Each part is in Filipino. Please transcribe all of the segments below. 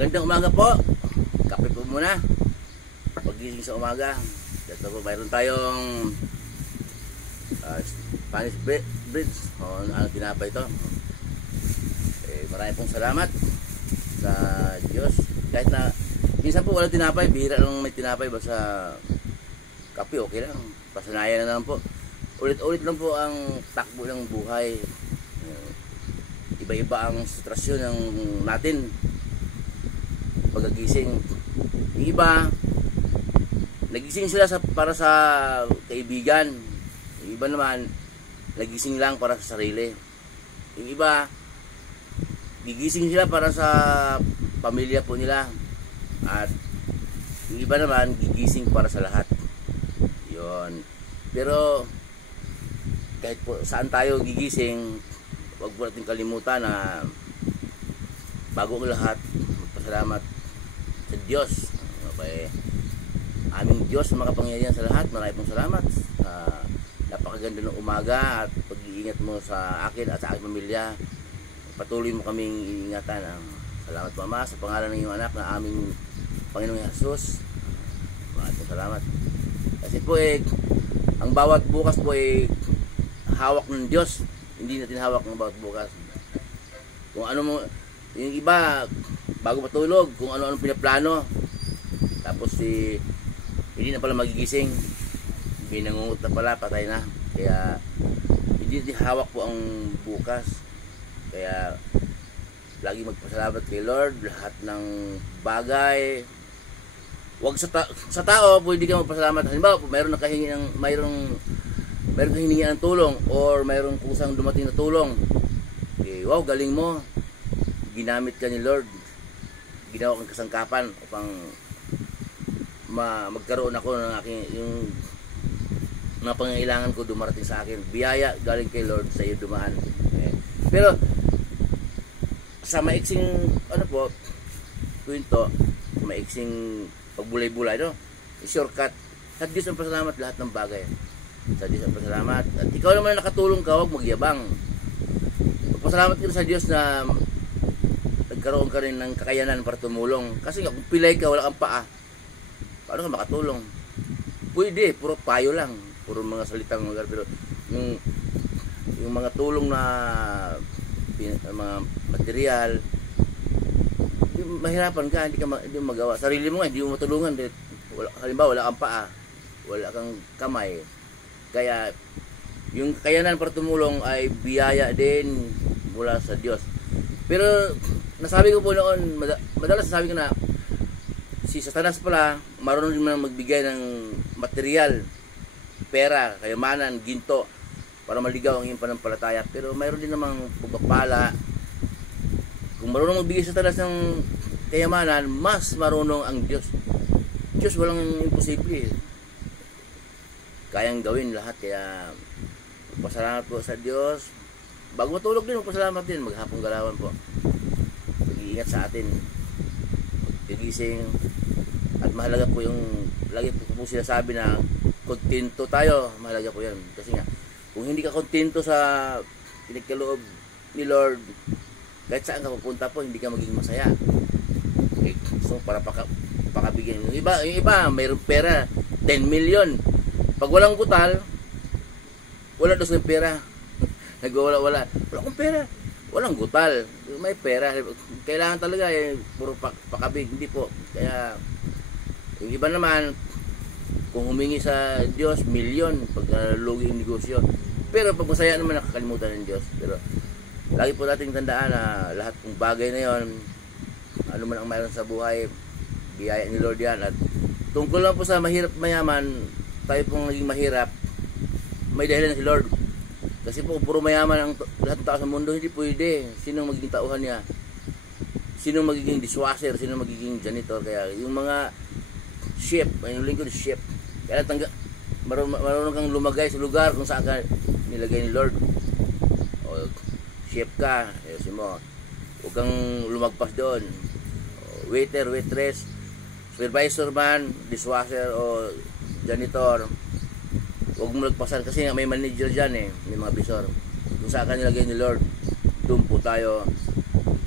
Magandang umaga po. Kape po muna. Pagising sa umaga. Dito po mayroon tayong Spanish bread. Ano tinapay ito. Maraming pong salamat sa Diyos. Kahit na minsan po walang tinapay, bihira lang may tinapay. Basta kape okay lang. Pasanayan na lang po. Ulit-ulit lang po ang takbo ng buhay. Iba-iba ang sitwasyon ng natin pagkagising. Yung iba nagising sila para sa kaibigan. Yung iba naman nagising lang para sa sarili. Yung iba gigising sila para sa pamilya po nila. At yung iba naman gigising para sa lahat. Yun. Pero kahit po saan tayo gigising, huwag po natin kalimutan na bago ang lahat, magpasalamat sa Diyos. Aming Diyos na makapangyarihan sa lahat, maraming pong salamat. Napakaganda ng umaga at pag-iingat mo sa akin at sa aking pamilya. Patuloy mo kaming iingatan. Salamat po Ama, sa pangalan ng iyong anak na aming Panginoong Jesus. Maraming pong salamat. Kasi po ang bawat bukas po hawak ng Diyos. Hindi natin hawak ng bawat bukas. Kung ano mo, yung iba bago matulog, kung ano-ano pinaplano, tapos hindi na pala magigising, binangungot na pala, patay na. Kaya hindi natin hawak po ang bukas. Kaya lagi magpasalamat kay Lord lahat ng bagay. Wag sa tao pwede ka magpasalamat. Halimbawa mayroon nakahingi ng mayroong kang hiningi ng tulong or mayroong kusang dumating na tulong, wow, galing mo, ginamit ka ni Lord, ginawa kang kasangkapan upang magkaroon ako ng aking yung mga pangangailangan ko dumarating sa akin. Biyaya galing kay Lord sa iyo dumaan. Pero sa maiksing kwento, maiksing pagbulay-bulay, no? Shortcut, sa Diyos ang pasalamat lahat ng bagay. Sa Diyos ang pasalamat. At ikaw naman na nakatulong ka, huwag magyabang. Magpasalamat ka sa Diyos na nagkaroon ka rin ng kakayanan para tumulong. Kasi kung pilay ka, wala kang paa, paano ka makatulong? Pwede, puro payo lang, puro mga salitang mga, pero yung mga tulong na mga material, mahirapan ka, hindi mo magawa. Sarili mo nga, hindi mo matulungan. Halimbawa, wala kang paa, wala kang kamay. Kaya yung kakayanan para tumulong ay biyaya din mula sa Diyos. Pero nasabi ko po noon, madalas nasabi ko na si Satanas pala marunong din magbigay ng material, pera, kayamanan, ginto para maligaw ang iyong panampalataya. Pero mayroon din namang pagpapala. Kung marunong magbigay sa Satanas ng kayamanan, mas marunong ang Diyos. Diyos walang imposible. Kayang gawin lahat. Kaya pasalamat po sa Diyos. Bago matulog din, magpasalamat din. Maghapong galawan po. Mag-iingat sa atin. Gigising. At mahalaga po yung lagi po sinasabi na kontento tayo. Mahalaga po yan. Kasi nga, kung hindi ka kontento sa pinagkaloob ni Lord, kahit saan ka pupunta po, hindi ka magiging masaya. Okay. So para pakabigyan. Yung iba mayroong pera 10 million. Pag walang gutal, wala daw sa pera. Wala akong pera. Walang gutal. May pera. Kailangan talaga puro pakabig. Hindi po. Kaya yung iba naman, kung humingi sa Diyos, milyon pag lugi yung negosyo. Pero pag masaya naman, nakakalimutan ng Diyos. Pero lagi po nating tandaan na lahat ng bagay na yon, ano man ang mayroon sa buhay, biyaya ni Lord yan. At tungkol lang po sa mahirap mayaman, tayo pong naging mahirap, may dahilan si Lord. Kasi po puro mayaman ang lahat ng tao sa mundo, hindi pwede. Sinong magiging tauhan niya? Sinong magiging dishwasher? Sinong magiging janitor? Kaya yung mga chef, yung lingkod chef, kaya marunong kang lumagay sa lugar kung saan ka nilagay ni Lord. O chef ka, ayusin mo, huwag kang lumagpas doon. O, waiter, waitress, supervisor man, dishwasher o janitor, huwag mo nagpasan kasi may manager dyan may mga bisor. Kung saan ka nilagay ni Lord, doon po tayo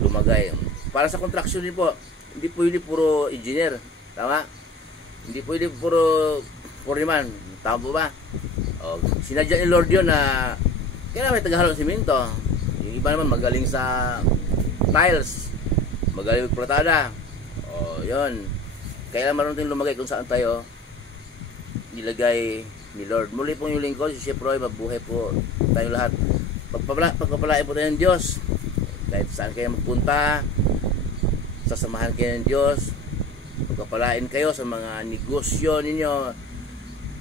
lumagay. Para sa contraction din po, Hindi pwede puro engineer. Tama? Hindi pwede puro foreman. Tama po ba? O, sinadya ni Lord yun na kailangan may tagahalo ng simento. Yung iba naman magaling sa tiles, magaling magplatada. O, yun. Kailangan marunong lumagay kung saan tayo nilagay ni Lord. Muli pong yung lingkod, si Chef Roy, mabuhay po tayo lahat. Pagpapalain po tayo ng Diyos. Kahit saan kayo magpunta, sasamahan kayo ng Diyos. Pagpapalain kayo sa mga negosyo ninyo.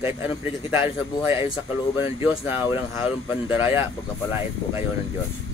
Kahit anong pinagkakitaan sa buhay ayon sa kalooban ng Diyos na walang halong pandaraya, pagpapalain po kayo ng Diyos.